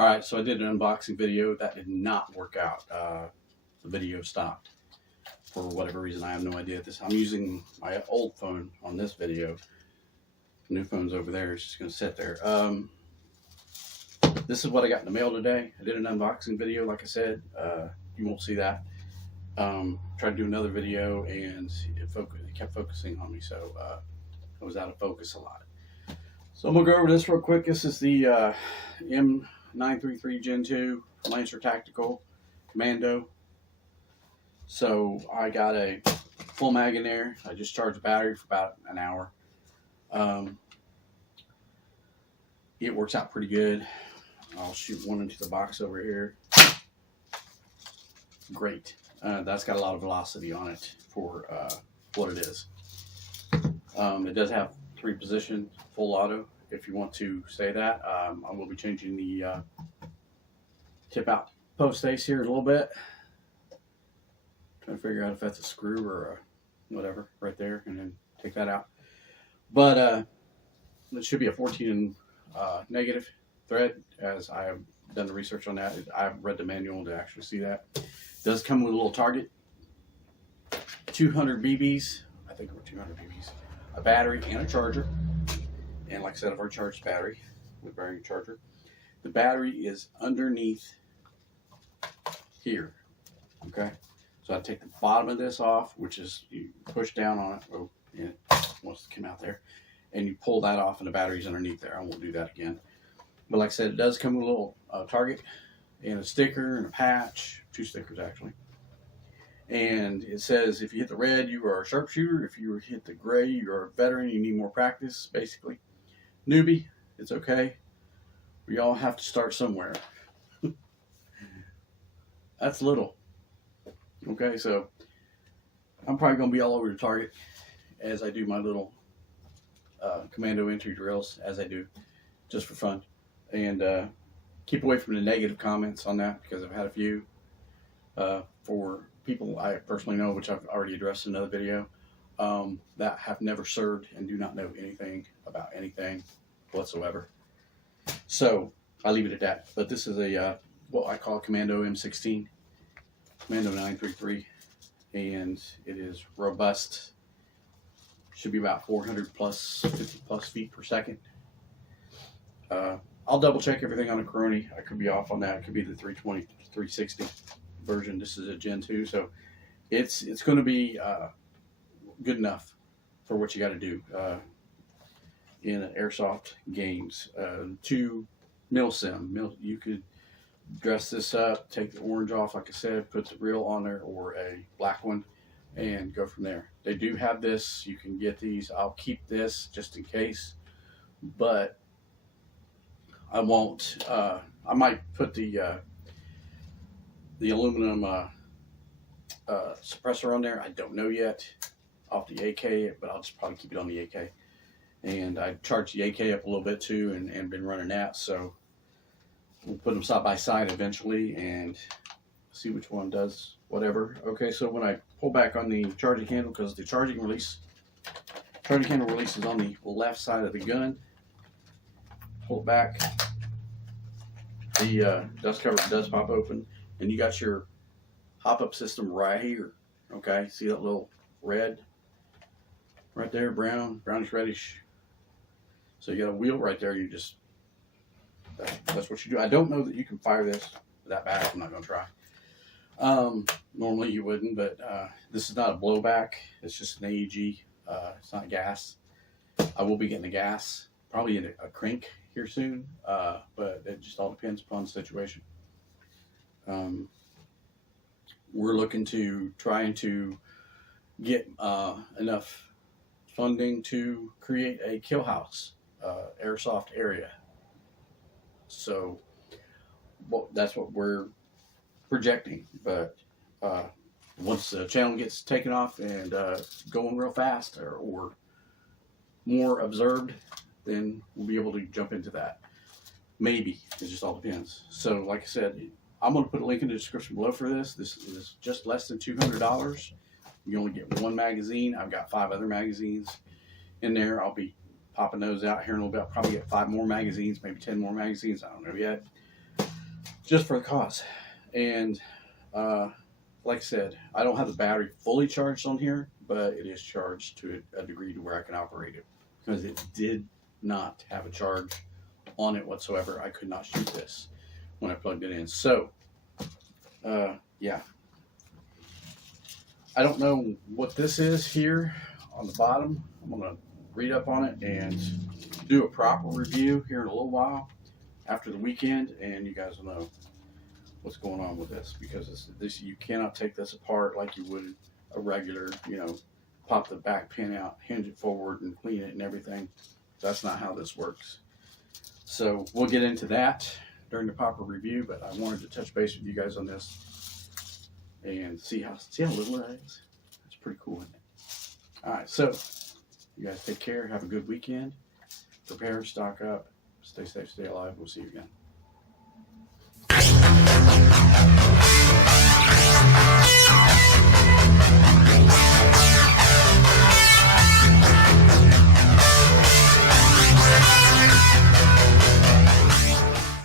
Alright, so I did an unboxing video. That did not work out. The video stopped for whatever reason. I have no idea. I'm using my old phone on this video. The new phone's over there. It's just going to sit there. This is what I got in the mail today. I did an unboxing video, like I said. You won't see that. Tried to do another video, and it kept focusing on me, so I was out of focus a lot. So I'm going to go over this real quick. This is the M933 Gen 2 Lancer Tactical Commando. So I got a full mag in there. I just charged the battery for about an hour. It works out pretty good. I'll shoot one into the box over here. Great. That's got a lot of velocity on it for what it is. It does have 3 position full auto if you want to say that. I will be changing the tip out post ace here in a little bit. Trying to figure out if that's a screw or a whatever right there, and then take that out. But it should be a 14 negative thread, as I have done the research on that. I've read the manual to actually see that. It does come with a little target, 200 BBs, I think over 200 BBs, a battery and a charger. And like I said, I've already charged the battery with battery and charger. The battery is underneath here, okay? So I take the bottom of this off, which is, you push down on it, oh, and it wants to come out there, and you pull that off and the battery's underneath there. I won't do that again. But like I said, it does come with a little target and a sticker and a patch, 2 stickers actually. And it says, if you hit the red, you are a sharpshooter. If you hit the gray, you're a veteran. You need more practice, basically. Newbie, it's okay. We all have to start somewhere. That's little. Okay, so I'm probably going to be all over the target as I do my little commando entry drills, as I do, just for fun. And keep away from the negative comments on that, because I've had a few for people I personally know, which I've already addressed in another video, that have never served and do not know anything about anything whatsoever. So I leave it at that. But this is a what I call a Commando M16, Commando 933, and it is robust. Should be about 400 plus, 50 plus feet per second. I'll double check everything on a Coroni. I could be off on that. It could be the 320, 360 version. This is a Gen 2, so it's going to be good enough for what you got to do in airsoft games. 2 mil sim. You could dress this up, take the orange off, like I said, put the reel on there, or a black one, and go from there. They do have this. You can get these. I'll keep this just in case, but I won't. I might put the aluminum suppressor on there. I don't know yet off the AK, but I'll just probably keep it on the AK. And I charged the AK up a little bit too, and been running that. So we'll put them side by side eventually and see which one does whatever. Okay, so when I pull back on the charging handle, because the charging handle release is on the left side of the gun. Pull it back, the dust cover does pop open, and you got your hop-up system right here. Okay, see that little red right there, brownish reddish. So you got a wheel right there. You just that's what you do. I don't know that you can fire this that back. I'm not going to try. Normally you wouldn't, but this is not a blowback. It's just an AEG. It's not gas. I will be getting the gas, probably in a crank here soon, but it just all depends upon the situation. We're looking to trying to get enough funding to create a kill house airsoft area. So that's what we're projecting. But once the channel gets taken off and going real fast, or more observed, then we'll be able to jump into that. Maybe. It just all depends. So like I said, I'm going to put a link in the description below for this. This is just less than $200. You only get 1 magazine. I've got 5 other magazines in there. I'll be popping those out here in a little bit. I'll probably get 5 more magazines, maybe 10 more magazines. I don't know yet. just for the cause. And like I said, I don't have the battery fully charged on here, but it is charged to a degree to where I can operate it, because it did not have a charge on it whatsoever. I could not shoot this when I plugged it in. So yeah, I don't know what this is here on the bottom. I'm gonna read up on it and do a proper review here in a little while after the weekend, and you guys will know what's going on with this, because this you cannot take this apart like you would a regular, you know, pop the back pin out, hinge it forward, and clean it and everything. That's not how this works. So we'll get into that during the proper review, but I wanted to touch base with you guys on this and see how little that is. It's pretty cool, isn't it? All right, so you guys take care. Have a good weekend. Prepare, stock up, stay safe, stay alive. We'll see you again.